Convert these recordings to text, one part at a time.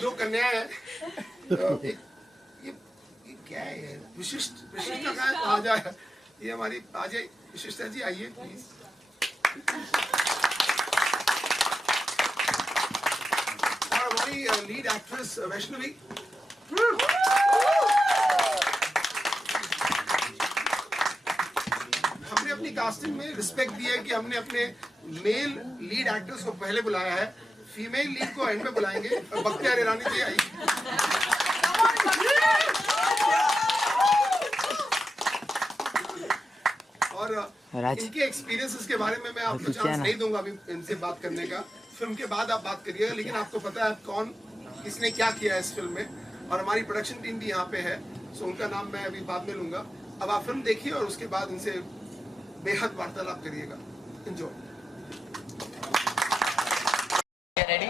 दो कन्याएं हैं। ये क्या है ये? विशिष्टा का आ जाए, ये हमारी आ जाए विशिष्टा जी, आइए प्लीज। और हमारी लीड एक्ट्रेस वैष्णवी। हमने अपनी कास्टिंग में रिस्पेक्ट दिया है कि हमने अपने मेल लीड एक्टर्स को पहले बुलाया है, फीमेल लीड को एंड में बुलाएंगे। बख्तियार ईरानी जी आई। और इनके एक्सपीरियंसेस के बारे में मैं आपको चांस नहीं दूंगा अभी इनसे बात करने का। फिल्म के बाद आप बात करिएगा, लेकिन आपको पता है कौन किसने क्या किया है इस फिल्म में, और हमारी प्रोडक्शन टीम भी यहाँ पे है, सो उनका नाम मैं अभी बाद में लूंगा। अब आप फिल्म देखिए और उसके बाद इनसे बेहद वार्तालाप करिएगा। Enjoy. Ready?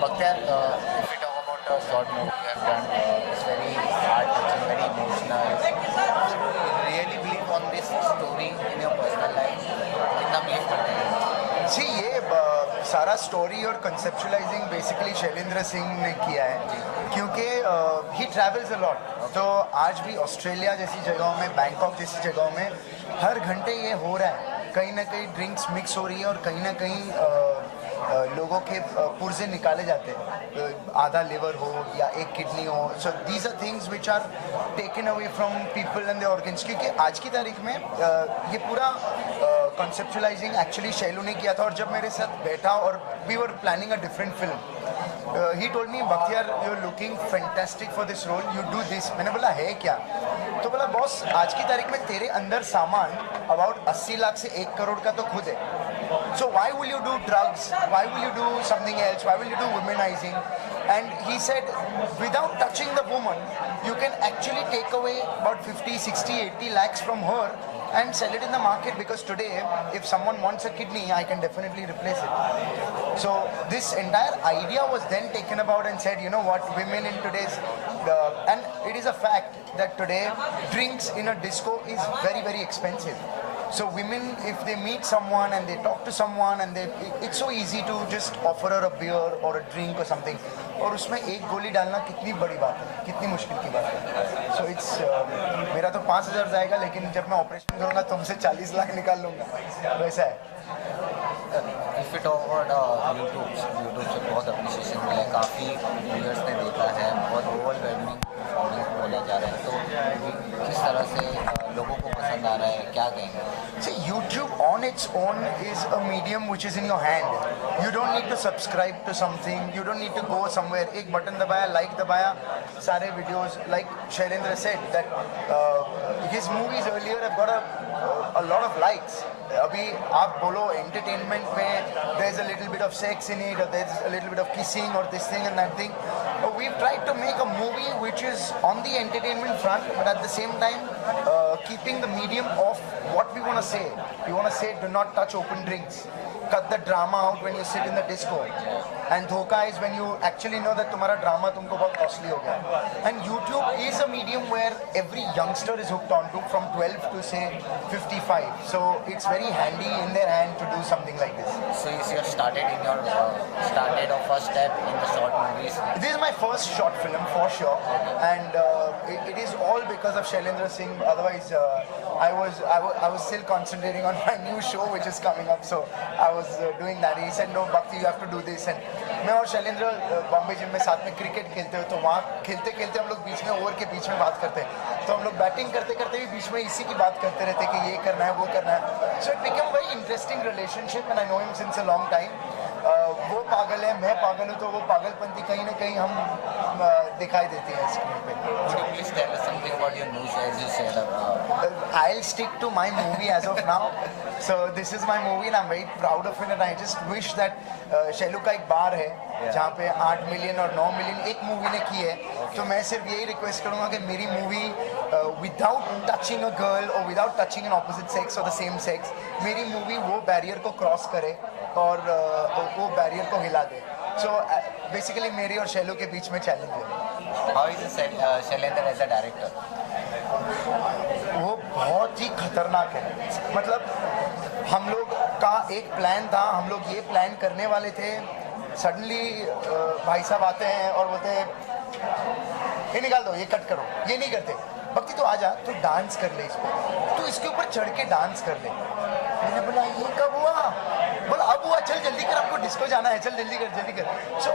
Bhaktiyar, if we talk about a short movie we have done, it's very heart-touching, very emotional. You really believe on this story in your personal life? कितना believe करते हैं? जी, ये सारा स्टोरी और कंसेप्चुलाइजिंग बेसिकली शैलेंद्र सिंह ने किया है, क्योंकि ही ट्रैवल्स अ लॉट। तो आज भी ऑस्ट्रेलिया जैसी जगहों में, बैंकॉक जैसी जगहों में हर घंटे ये हो रहा है, कहीं ना कहीं ड्रिंक्स मिक्स हो रही है और कहीं ना कहीं लोगों के पुर्जे निकाले जाते हैं, आधा लिवर हो या एक किडनी हो। So these are things which are taken away from people and the organs, क्योंकि आज की तारीख में ये पूरा कंसेप्चुलाइजिंग एक्चुअली शैलू ने किया था। और जब मेरे साथ बैठा और we were planning a different film, he told me, Bakhtiar you are looking fantastic for this role, you do this. मैंने बोला है क्या? तो बोला बॉस, आज की तारीख में तेरे अंदर सामान अबाउट 80 लाख से 1 करोड़ का तो खुद है। So why will you do drugs? Why will you do something else? Why will you do womanizing? And he said, without touching the woman, you can actually take away about 50, 60, 80 lakhs from her and sell it in the market, because today, if someone wants a kidney, I can definitely replace it. So this entire idea was then taken about and said, you know what, women in today's, and it is a fact that today drinks in a disco is very, very expensive. So women, if they meet someone and they talk to someone and it's so easy to just offer her a beer or a drink or something. और उसमें एक गोली डालना कितनी बड़ी बात है, कितनी मुश्किल की बात है। So it's मेरा तो 5,000 जाएगा, लेकिन जब मैं ऑपरेशन करूँगा तुमसे 40 लाख निकाल लूँगा, वैसा है। If we talk about YouTube से बहुत अप्रिसिएशन मिला है, काफ़ी व्यूअर्स ने देखा है, बहुत ओवरवेलमिंग बोला जा रहा है, तो किस तरह से लोगों को पसंद आ रहा है, क्या कहेंगे? See, YouTube on its own is a medium which is in your hand. You don't need to subscribe to something. You don't need to go somewhere. एक बटन दबाया, like दबाया, सारे videos. Like Shailendra said that his movies earlier have got a lot of likes. अभी आप बोलो entertainment में there's a little bit of sex in it, or there's a little bit of kissing or this thing and that thing. We've tried to make a movie which is on the entertainment front, but at the same time keeping the medium of what we want to say. We want to say, do not touch open drinks. Cut the drama out when you sit in the disco. And dhoka is when you actually know that तुम्हारा drama तुमको बहुत costly हो गया. And YouTube is a medium where every youngster is hooked onto from 12 to say 55. So it's very handy in their hand to do something like this. So you started or first step in the short movies? This is my first short film for sure, and it is all because of Shailendra Singh. Otherwise, I was still concentrating on my new show which is coming up. So I was doing that. He said, no, Bhakti, you have to do this. And मैं और शैलेंद्र बॉम्बे जिम में साथ में क्रिकेट खेलते हो, तो वहाँ खेलते खेलते हम लोग बीच में ओवर के बीच में बात करते हैं, तो हम लोग बैटिंग करते करते भी बीच में इसी की बात करते रहते कि ये करना है वो करना है। So it became very interesting relationship and I know him since a long time. वो पागल है, मैं पागल हूँ, तो वो पागलपंती कहीं ना कहीं हम दिखाई देती है स्क्रीन पे। Could you please tell us something about your news, as you said? I'll stick to my movie as of now. So this is my movie and I'm very proud of it, and I just wish that Shailu का एक बार है जहाँ पे 8 मिलियन और 9 मिलियन एक मूवी ने की है, तो मैं सिर्फ यही रिक्वेस्ट करूँगा कि मेरी movie without touching a girl और without touching an opposite sex और द सेम सेक्स, मेरी मूवी वो बैरियर को क्रॉस करे और वो बैरियर को हिला दे। सो बेसिकली मेरी और शैलू के बीच में चैलेंज है। How is Shailendra as a director? वो बहुत ही खतरनाक है। मतलब हम लोग का एक प्लान था, हम लोग ये प्लान करने वाले थे सडनली भाई साहब आते हैं और बोलते हैं ये निकाल दो, ये कट करो, ये नहीं करते। भक्ति तो आ जा, तू डांस कर ले इस पे, तू इसके ऊपर चढ़ के डांस कर ले। मैंने बोला ये कब हुआ? बोला अब हुआ, चल जल्दी कर, हमको डिस्को जाना है, चल जल्दी कर जल्दी कर। So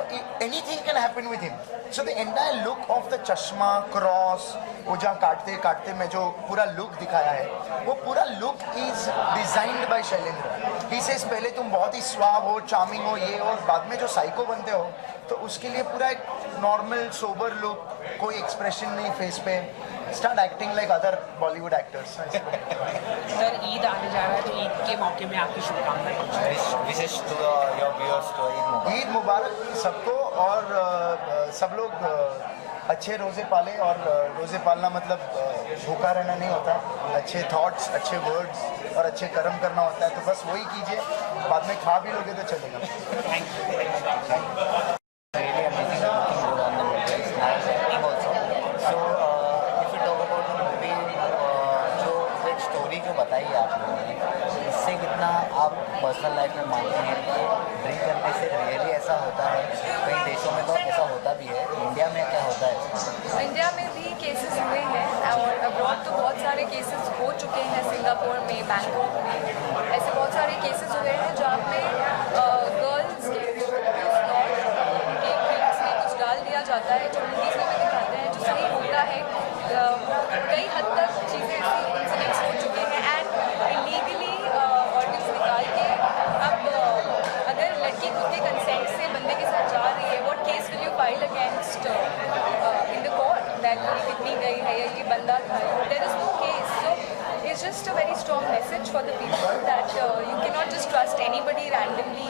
anything can happen with him. So the entire look of the चश्मा, क्रॉस, वो जहाँ काटते काटते में जो पूरा लुक दिखाया है, वो पूरा look is designed bye Shailendra. He says पहले तुम बहुत ही स्वाब हो, चार्मिंग हो, ये, और बाद में जो साइको बनते हो तो उसके लिए पूरा एक नॉर्मल सोबर लुक, कोई एक्सप्रेशन नहीं फेस पे, start acting like other Bollywood actors. Sir Eid आने जा रहा है, तो ईद के मौके में आपकी शुभकामनाएं। Wishes to your viewers to Eid मुबारक सबको, और सब लोग अच्छे रोज़े पाले। और रोज़े पालना मतलब भूखा रहना नहीं होता, अच्छे थॉट्स, अच्छे वर्ड्स और अच्छे कर्म करना होता है। तो बस वही कीजिए, बाद में खा भी लोगे तो चलेगा। really amazing looking good on the movie. It's nice acting also. So if we talk about the movie, जो एक स्टोरी जो बताई है आप लोगों ने, इससे कितना आप पर्सनल लाइफ में मानते हैं कि ड्रिंक करने से रियली ऐसा होता है? कई देशों में तो ऐसा होता भी है, इंडिया में क्या होता है? इंडिया में भी केसेस हुए हैं और अब्रॉड तो बहुत सारे केसेस हो चुके हैं, सिंगापुर में, बैंकॉक में, ऐसे बहुत सारे केसेस हुए हैं जहाँ पे गर्ल्स के ड्रिंक्स में कुछ डाल दिया जाता है, जो मूवीज़ में भी दिखाते हैं, जो सही होता है। कई हद तक चीज़ें ऐसी इंसिडेंट्स हो चुके हैं एंड इलीगली ऑर्गन्स निकाल के अब अगर लड़की खुद के कंसेंट से बंदे के साथ जा रही है, what case will you file against in the court that ये कितनी गई है या ये बंदा था? There is no case. So it's just a very strong message for the people that you can not just trust anybody randomly